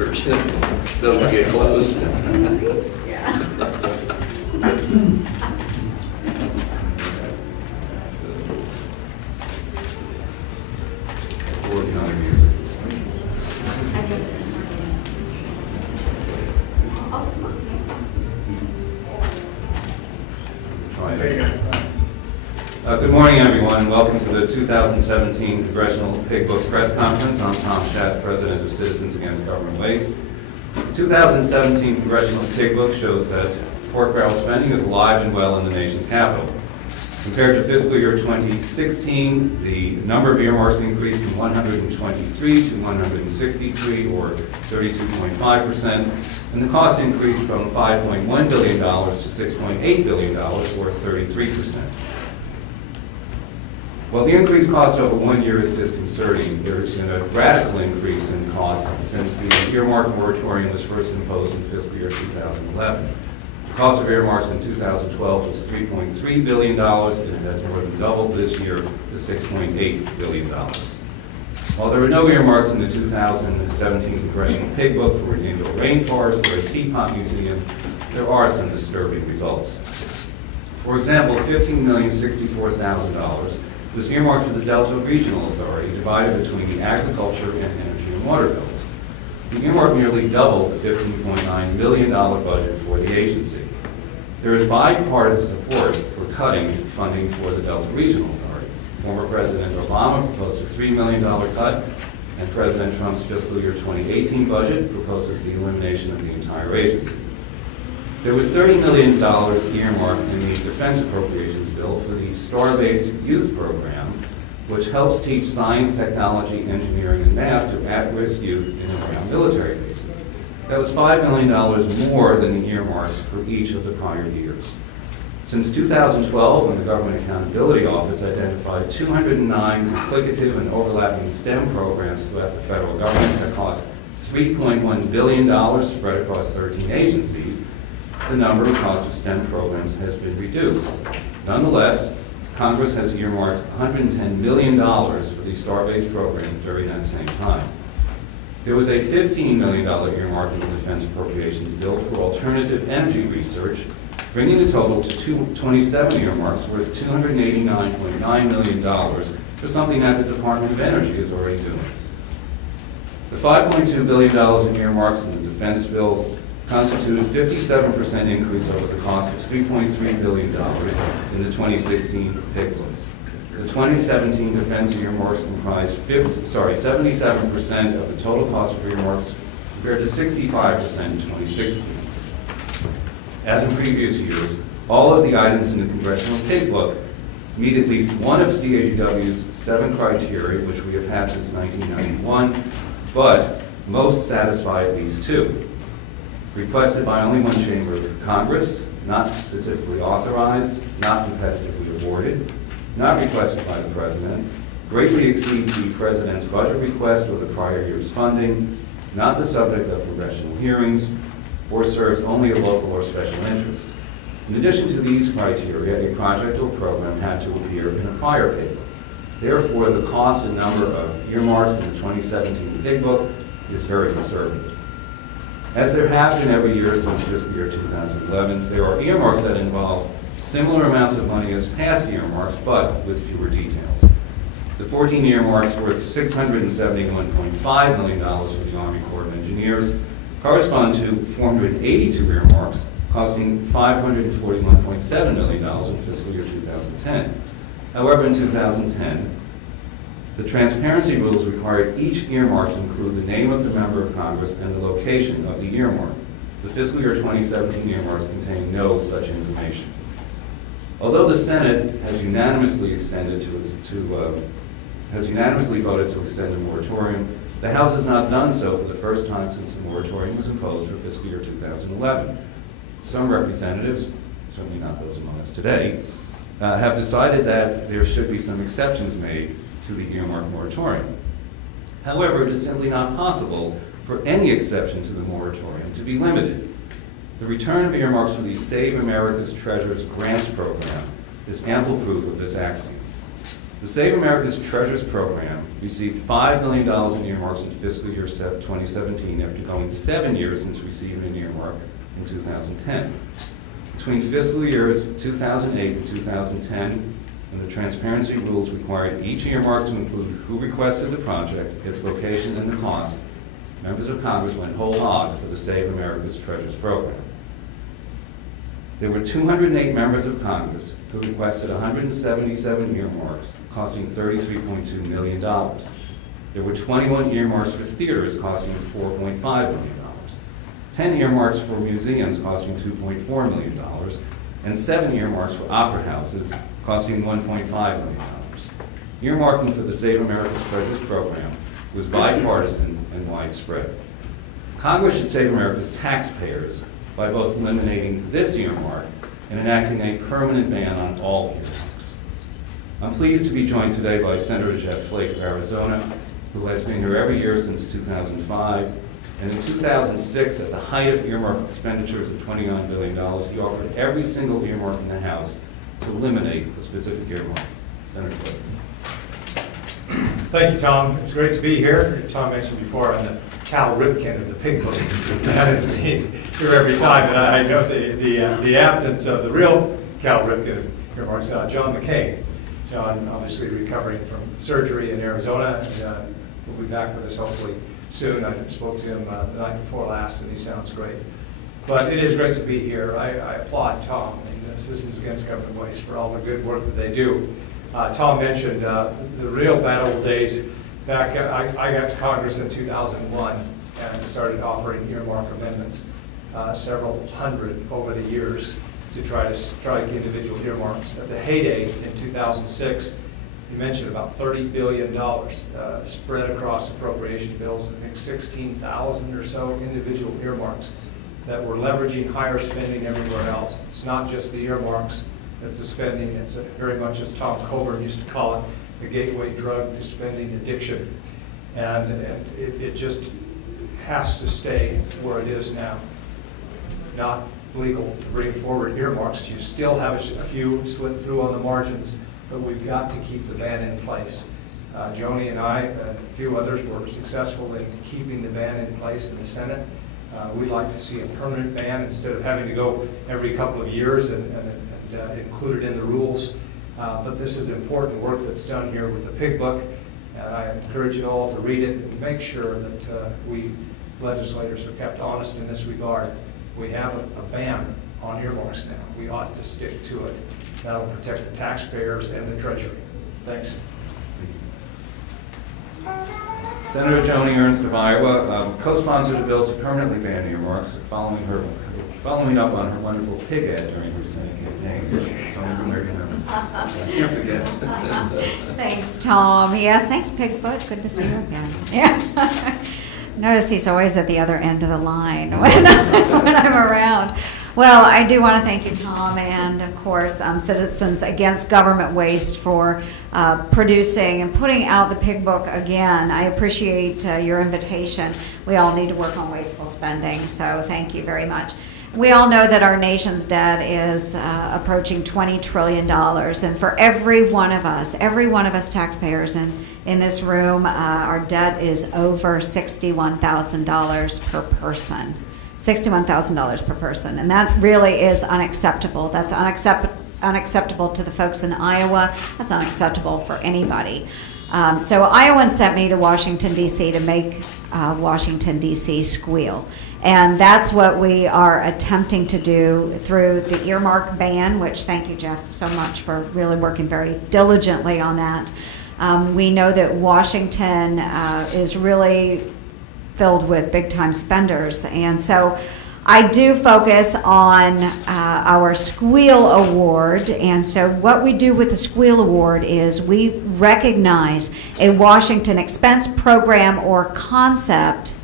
numbers. Doesn't get close. Working on the music. Good morning, everyone, and welcome to the 2017 Congressional Pig Book Press Conference. I'm Tom Schatz, President of Citizens Against Government Waste. The 2017 Congressional Pig Book shows that pork barrel spending is alive and well in the nation's capital. Compared to fiscal year 2016, the number of earmarks increased from 123 to 163, or 32.5%, and the cost increased from $5.1 billion to $6.8 billion, or 33%. While the increased cost over 1 year is disconcerting, there has been a radical increase in cost since the earmark moratorium was first imposed in fiscal year 2011. The cost of earmarks in 2012 was $3.3 billion, and it has more than doubled this year to $6.8 billion. While there were no earmarks in the 2017 Congressional Pig Book for an indoor rainforest or a teapot museum, there are some disturbing results. For example, $15,064,000 was earmarked for the Delta Regional Authority, divided between the agriculture and energy and water bills. The earmark nearly doubled the $15.9 million budget for the agency. There is bipartisan support for cutting funding for the Delta Regional Authority. Former President Obama proposed a $3 million cut, and President Trump's fiscal year 2018 budget proposes the elimination of the entire agency. There was $30 million earmarked in the Defense Appropriations Bill for the STAR-based youth program, which helps teach science, technology, engineering, and math to at-risk youth in and around military bases. That was $5 million more than the earmarks for each of the prior years. Since 2012, when the Government Accountability Office identified 209 duplicative and overlapping STEM programs throughout the federal government that cost $3.1 billion spread across 13 agencies, the number and cost of STEM programs has been reduced. Nonetheless, Congress has earmarked $110 million for the STAR-based program during that same time. There was a $15 million earmark in the Defense Appropriations Bill for alternative energy research, bringing the total to 27 earmarks worth $289.9 million for something that the Department of Energy is already doing. The $5.2 billion in earmarks in the defense bill constitute a 57% increase over the cost of $3.3 billion in the 2016 PIC book. The 2017 defense earmarks comprise 77% of the total cost of earmarks, compared to 65% in 2016. As in previous years, all of the items in the Congressional PIC book meet at least one of CAGW's 7 criteria, which we have had since 1991, but most satisfy at least 2. Requested by only one chamber of Congress, not specifically authorized, not competitively awarded, not requested by the President, greatly exceeds the President's budget request or the prior year's funding, not the subject of congressional hearings, or serves only a local or special interest. In addition to these criteria, a project or program had to appear in a prior PIC book. Therefore, the cost and number of earmarks in the 2017 PIC book is very conservative. As there have been every year since fiscal year 2011, there are earmarks that involve similar amounts of money as past earmarks, but with fewer details. The 14 earmarks worth $671.5 million for the Army Corps of Engineers correspond to 482 earmarks costing $541.7 million in fiscal year 2010. However, in 2010, the transparency rules required each earmark to include the name of the member of Congress and the location of the earmark. The fiscal year 2017 earmarks contain no such information. Although the Senate has unanimously voted to extend the moratorium, the House has not done so for the first time since the moratorium was imposed for fiscal year 2011. Some representatives, certainly not those among us today, have decided that there should be some exceptions made to the earmark moratorium. However, it is simply not possible for any exception to the moratorium to be limited. The return of earmarks for the Save America's Treasures Grants program is ample proof of this axiom. The Save America's Treasures program received $5 million in earmarks in fiscal year 2017 after going 7 years since receiving an earmark in 2010. Between fiscal years 2008 and 2010, when the transparency rules required each earmark to include who requested the project, its location, and the cost, members of Congress went whole hog for the Save America's Treasures program. There were 208 members of Congress who requested 177 earmarks, costing $33.2 million. There were 21 earmarks for theaters, costing $4.5 million. 10 earmarks for museums, costing $2.4 million. And 7 earmarks for opera houses, costing $1.5 million. Earmarking for the Save America's Treasures program was bipartisan and widespread. Congress should save America's taxpayers by both eliminating this earmark and enacting a permanent ban on all earmarks. I'm pleased to be joined today by Senator Jeff Flake of Arizona, who has been here every year since 2005. And in 2006, at the height of earmark expenditures of $29 billion, he offered every single earmark in the House to eliminate a specific earmark. Senator Flake. Thank you, Tom. It's great to be here. Tom mentioned before I'm the Cal Ripken of the pig book. Here every time, and I know the absence of the real Cal Ripken of earmarks, John McCain. John, obviously recovering from surgery in Arizona, and will be back with us hopefully soon. I spoke to him the night before last, and he sounds great. But it is great to be here. I applaud Tom and the Citizens Against Government Waste for all the good work that they do. Tom mentioned the real bad old days back. I got to Congress in 2001 and started offering earmark amendments, several hundred over the years, to try to strike individual earmarks. At the heyday in 2006, you mentioned about $30 billion spread across appropriation bills. I think 16,000 or so individual earmarks that were leveraging higher spending everywhere else. It's not just the earmarks that's the spending. It's very much, as Tom Coburn used to call it, the gateway drug to spending addiction. And it just has to stay where it is now. Not legal to bring forward earmarks. You still have a few slip through on the margins, but we've got to keep the ban in place. Joni and I and a few others were successful in keeping the ban in place in the Senate. We'd like to see a permanent ban instead of having to go every couple of years and include it in the rules. But this is important work that's done here with the pig book, and I encourage you all to read it and make sure that we legislators are kept honest in this regard. We have a ban on earmarks now. We ought to stick to it. That'll protect the taxpayers and the Treasury. Thanks. Senator Joni Ernst of Iowa co-sponsored a bill to permanently ban earmarks, following up on her wonderful pig ad during her Senate campaign. Some of you may remember. I can't forget. Thanks, Tom. Yes, thanks, Pigfoot. Good to see you again. Yeah. Notice he's always at the other end of the line when I'm around. Well, I do want to thank you, Tom, and of course, Citizens Against Government Waste for producing and putting out the pig book again. I appreciate your invitation. We all need to work on wasteful spending, so thank you very much. We all know that our nation's debt is approaching $20 trillion, and for every one of us taxpayers in this room, our debt is over $61,000 per person. $61,000 per person, and that really is unacceptable. That's unacceptable to the folks in Iowa. That's unacceptable for anybody. So Iowans sent me to Washington, D.C. to make Washington, D.C. squeal. And that's what we are attempting to do through the earmark ban, which thank you, Jeff, so much for really working very diligently on that. We know that Washington is really filled with big-time spenders, and so I do focus on our Squeal Award. And so what we do with the Squeal Award is we recognize a Washington expense program or concept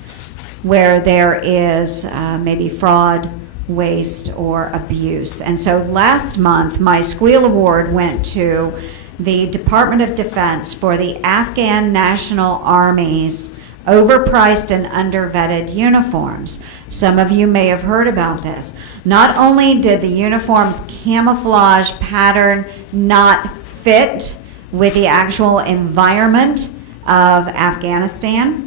where there is maybe fraud, waste, or abuse. And so last month, my Squeal Award went to the Department of Defense for the Afghan National Army's overpriced and undervetted uniforms. Some of you may have heard about this. Not only did the uniform's camouflage pattern not fit with the actual environment of Afghanistan,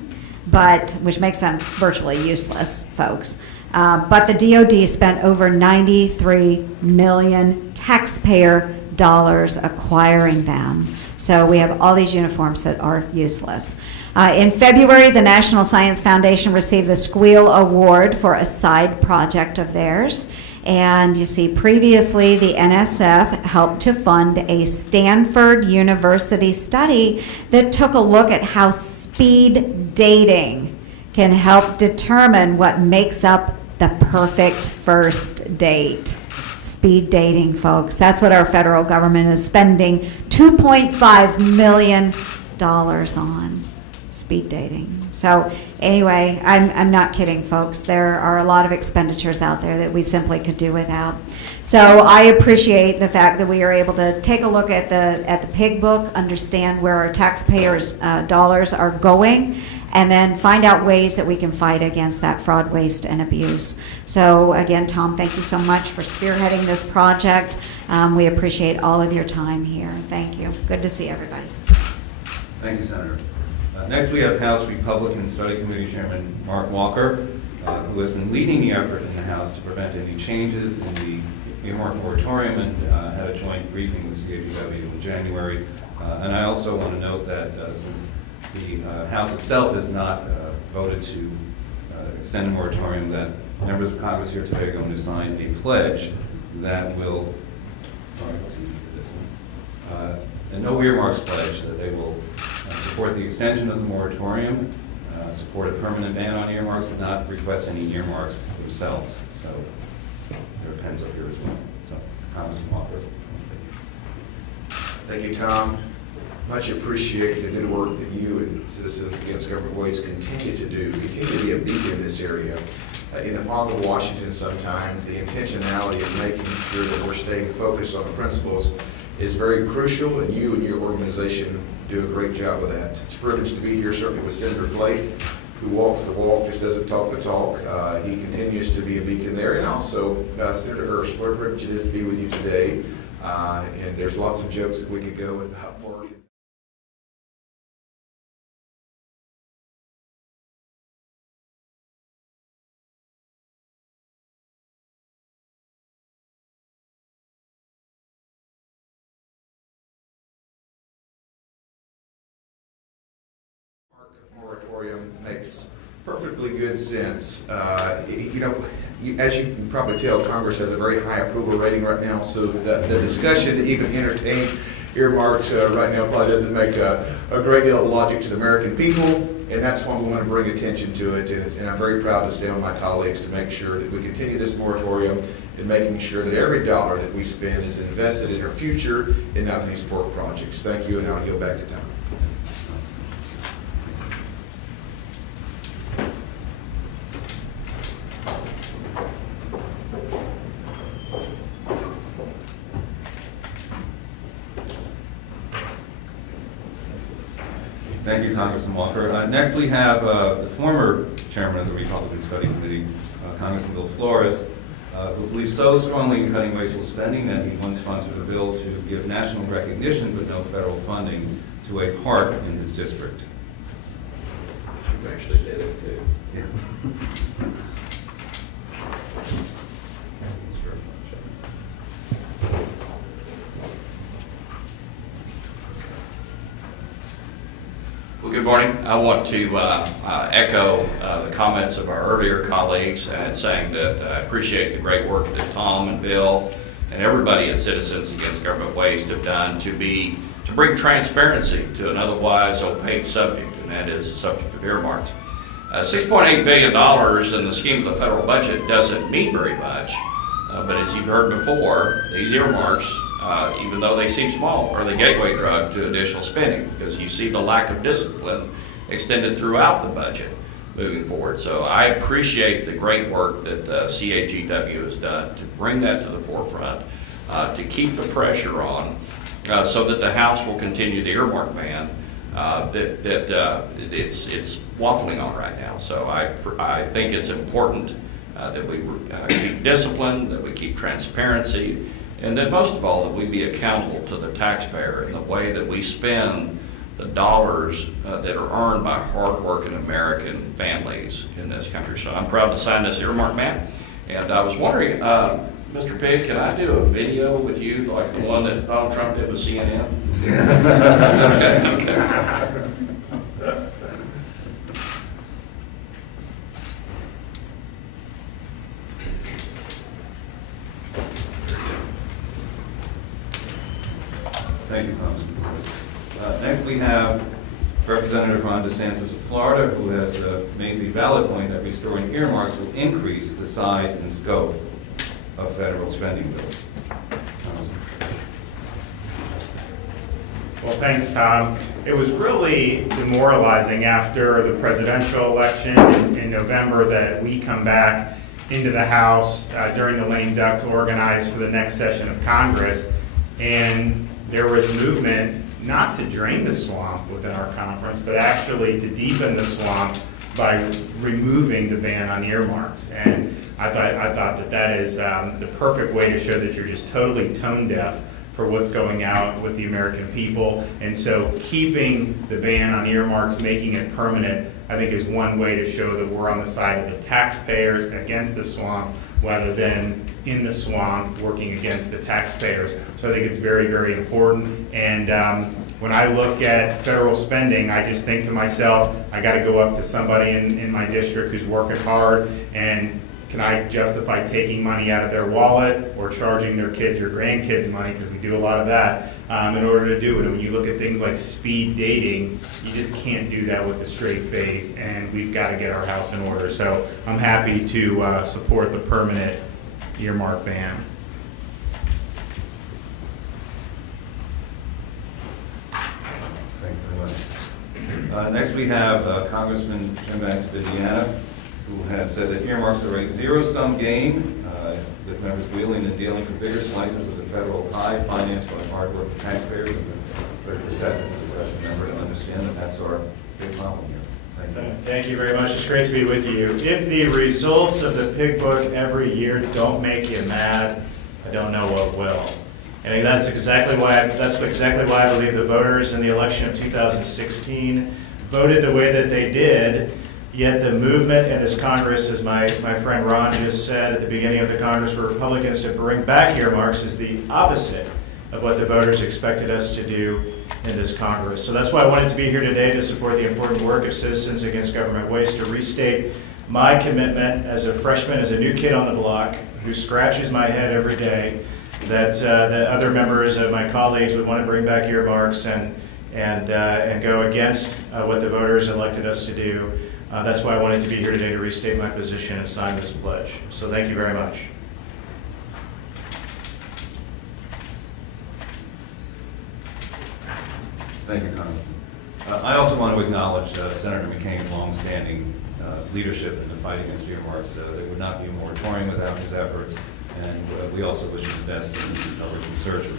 which makes them virtually useless, folks. But the DoD spent over $93 million taxpayer dollars acquiring them. So we have all these uniforms that are useless. In February, the National Science Foundation received the Squeal Award for a side project of theirs. And you see, previously, the NSF helped to fund a Stanford University study that took a look at how speed dating can help determine what makes up the perfect first date. Speed dating, folks. That's what our federal government is spending $2.5 million on. Speed dating. So anyway, I'm not kidding, folks. There are a lot of expenditures out there that we simply could do without. So I appreciate the fact that we are able to take a look at the pig book, understand where our taxpayers' dollars are going, and then find out ways that we can fight against that fraud, waste, and abuse. So again, Tom, thank you so much for spearheading this project. We appreciate all of your time here. Thank you. Good to see everybody. Thank you, Senator. Next, we have House Republican Study Committee Chairman Mark Walker, who has been leading the effort in the House to prevent any changes in the earmark moratorium and had a joint briefing with CAGW in January. And I also want to note that since the House itself has not voted to extend the moratorium, that members of Congress here today are going to sign a pledge that will, let's see this one, a no earmarks pledge that they will support the extension of the moratorium, support a permanent ban on earmarks, and not request any earmarks themselves. So there are pens up here as well. So, Congressman Walker. Thank you, Tom. Much appreciate the good work that you and Citizens Against Government Waste continue to do. Continue to be a beacon in this area. In the fog of Washington sometimes, the intentionality of making sure that we're staying focused on the principles is very crucial, and you and your organization do a great job of that. It's a privilege to be here, certainly with Senator Flake, who walks the walk, just doesn't talk the talk. He continues to be a beacon there. And also, Senator Ernst, what a privilege it is to be with you today. And there's lots of jokes that we could go about more. Moratorium makes perfectly good sense. You know, as you can probably tell, Congress has a very high approval rating right now, so the discussion to even entertain earmarks right now probably doesn't make a great deal of logic to the American people, and that's why we want to bring attention to it. And I'm very proud to stand with my colleagues to make sure that we continue this moratorium and making sure that every dollar that we spend is invested in our future and not in these poor projects. Thank you, and I'll go back to Tom. Thank you, Congressman Walker. Next, we have the former chairman of the Republican Study Committee, Congressman Bill Flores, who believes so strongly in cutting wasteful spending that he once sponsored a bill to give national recognition but no federal funding to a park in his district. You actually did it too. Yeah. Well, good morning. I want to echo the comments of our earlier colleagues and saying that I appreciate the great work that Tom and Bill and everybody at Citizens Against Government Waste have done to bring transparency to an otherwise opaque subject, and that is the subject of earmarks. $6.8 billion in the scheme of the federal budget doesn't mean very much, but as you've heard before, these earmarks, even though they seem small, are the gateway drug to additional spending, because you see the lack of discipline extended throughout the budget moving forward. So I appreciate the great work that CAGW has done to bring that to the forefront, to keep the pressure on, so that the House will continue the earmark ban that it's waffling on right now. So I think it's important that we keep discipline, that we keep transparency, And that most of all, that we be accountable to the taxpayer in the way that we spend the dollars that are earned by hardworking American families in this country. So I'm proud to sign this earmark map. And I was wondering, Mr. Pigg, can I do a video with you like the one that Donald Trump did with CNN? Okay. Thank you, Congressman Flores. Next, we have Representative Ron DeSantis of Florida, who has made the valid point that restoring earmarks will increase the size and scope of federal spending bills. Congressman. Well, thanks, Tom. It was really demoralizing after the presidential election in November that we come back into the House during the lame duck to organize for the next session of Congress. And there was movement not to drain the swamp within our conference, but actually to deepen the swamp by removing the ban on earmarks. And I thought that is the perfect way to show that you're just totally tone deaf for what's going out with the American people. And so keeping the ban on earmarks, making it permanent, I think is one way to show that we're on the side of the taxpayers against the swamp, rather than in the swamp working against the taxpayers. So I think it's very, very important. And when I look at federal spending, I just think to myself, I got to go up to somebody in my district who's working hard, and can I justify taking money out of their wallet or charging their kids or grandkids money, because we do a lot of that, in order to do it. And when you look at things like speed dating, you just can't do that with a straight face, and we've got to get our house in order. So I'm happy to support the permanent earmark ban. Thank you very much. Next, we have Congressman Jim Banks of Indiana, who has said that earmarks are a zero-sum game, with members wheeling and dealing for bigger slices of the federal pie financed by hardworking taxpayers. And we're very receptive to the Russian member to understand that that's our big problem here. Thank you. Thank you very much. It's great to be with you. If the results of the pig book every year don't make you mad, I don't know what will. And that's exactly why I believe the voters in the election of 2016 voted the way that they did. Yet the movement in this Congress, as my friend Ron just said at the beginning of the Congress, for Republicans to bring back earmarks is the opposite of what the voters expected us to do in this Congress. So that's why I wanted to be here today, to support the important work of Citizens Against Government Waste, to restate my commitment as a freshman, as a new kid on the block, who scratches my head every day, that other members of my colleagues would want to bring back earmarks and go against what the voters elected us to do. That's why I wanted to be here today, to restate my position and sign this pledge. So thank you very much. Thank you, Congressman. I also want to acknowledge Senator McCain's longstanding leadership in the fight against earmarks. There would not be a moratorium without his efforts, and we also wish him the best in his recovery and surgery.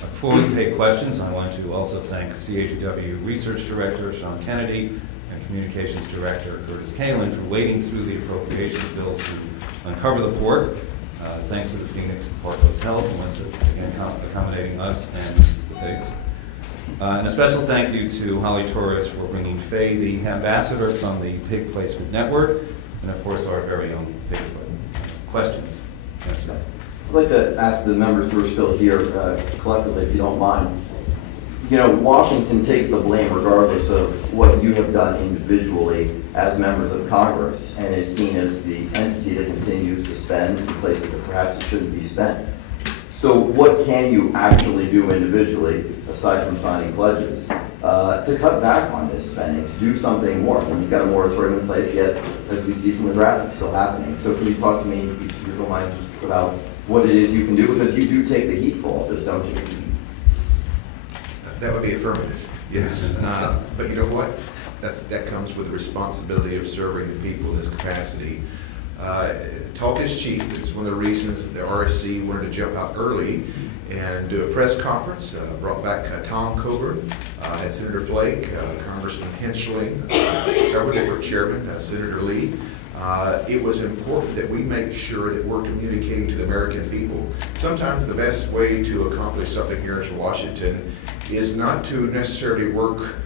Before we take questions, I want to also thank CAGW Research Director Sean Kennedy and Communications Director Curtis Kalin for wading through the appropriations bills to uncover the pork. Thanks to the Phoenix Park Hotel for once again accommodating us and the pigs. And a special thank you to Holly Torres for bringing Faye, the ambassador from the Pig Placement Network, and of course our very own Bigfoot. Questions? Yes, sir. I'd like to ask the members who are still here collectively, if you don't mind. You know, Washington takes the blame regardless of what you have done individually as members of Congress, and is seen as the entity that continues to spend in places that perhaps it shouldn't be spent. So what can you actually do individually, aside from signing pledges, to cut back on this spending, to do something more? When you've got a moratorium in place, yet, as we see from the graph, it's still happening. So can you talk to me, if you don't mind, just about what it is you can do? Because you do take the heat for all this, don't you? That would be affirmative, yes. But you know what? That comes with the responsibility of serving the people in this capacity. Talk is cheap. It's one of the reasons that the R-N.C wanted to jump out early and do a press conference, brought back Tom Coburn, had Senator Flake, Congressman Henschling, several different chairmen, Senator Lee. it was important that we make sure that we're communicating to the American people. Sometimes the best way to accomplish something here in Washington is not to necessarily work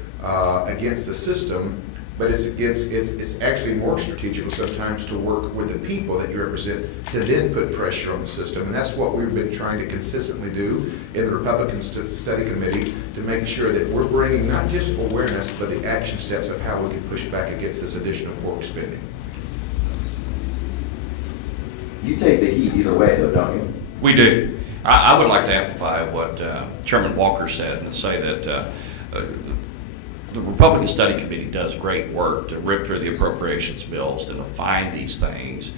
against the system, but it's actually more strategical sometimes to work with the people that you represent to then put pressure on the system. And that's what we've been trying to consistently do in the Republican Study Committee, to make sure that we're bringing not just awareness, but the action steps of how we can push back against this additional pork spending. You take the heat either way, though, don't you? We do. I would like to amplify what Chairman Walker said and say that the Republican Study Committee does great work to rip through the appropriations bills, to find these things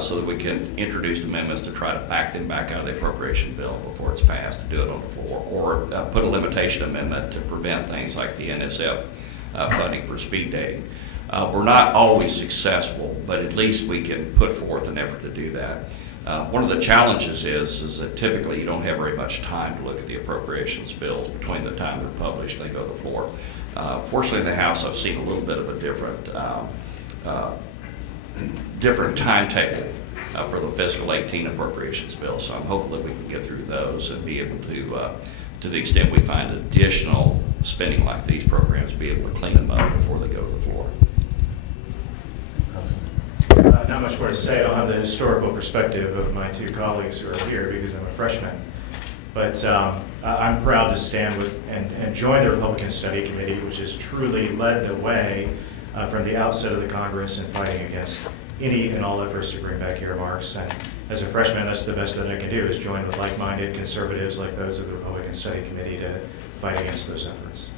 so that we can introduce amendments to try to back them back out of the appropriation bill before it's passed, to do it on the floor, or put a limitation amendment to prevent things like the NSF funding for speed dating. We're not always successful, but at least we can put forth an effort to do that. One of the challenges is that typically you don't have very much time to look at the appropriations bills between the time they're published and they go to the floor. Fortunately, in the House, I've seen a little bit of a different timetable for the fiscal 18 appropriations bill. So I'm hopeful that we can get through those and be able to the extent we find additional spending like these programs, be able to clean them up before they go to the floor. Not much more to say. I don't have the historical perspective of my two colleagues who are here because I'm a freshman. But I'm proud to stand with and join the Republican Study Committee, which has truly led the way from the outset of the Congress in fighting against any and all efforts to bring back earmarks. And as a freshman, that's the best that I can do, is join with like-minded conservatives like those of the Republican Study Committee to fight against those efforts.